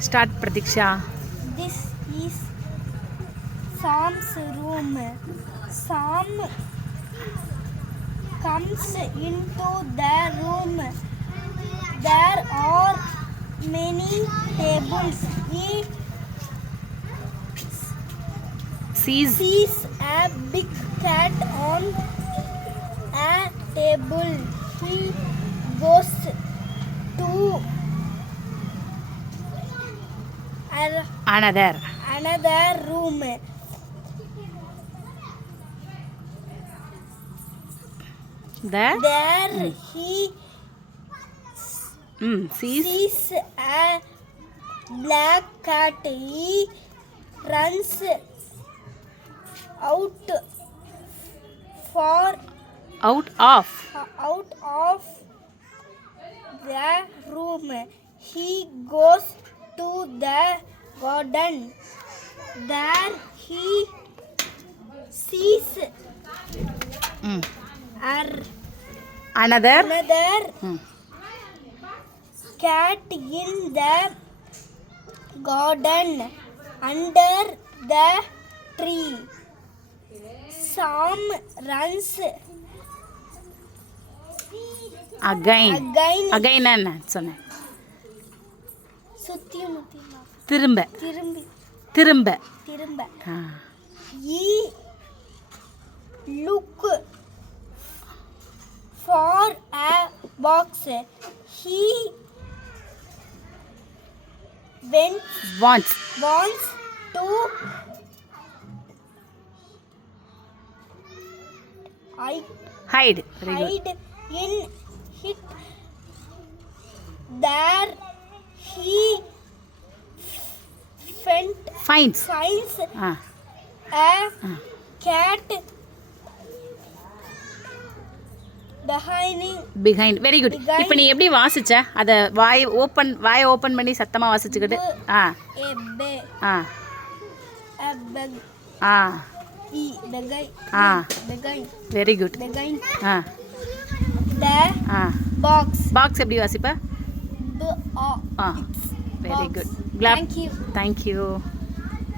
Start, Pratiksha. This is Sam's room. Sam comes into the room. There are many tables. He Sees sees a big cat on a table. He goes to another. another room. There he Sees sees a black cat. He runs out out of of the room. He goes to the garden. There he sees another. another cat in the garden under the tree. Sam runs Again என்ன சொன்னேன்? சுத்தி முத்தி திரும்ப திரும்பி திரும்ப. திரும்ப. He look for a box. He wants to hide. Very good. hide in it. There he Finds a cat behind. Very good. இப்போ நீ எப்படி வாசிச்ச? அத வாய் ஓபன் பண்ணி சத்தமா வாசிச்சுக்கிட்டு வெரி குட். பாக்ஸ் எப்படி வாசிப்ப? வெரி குட். Thank you. Thank you.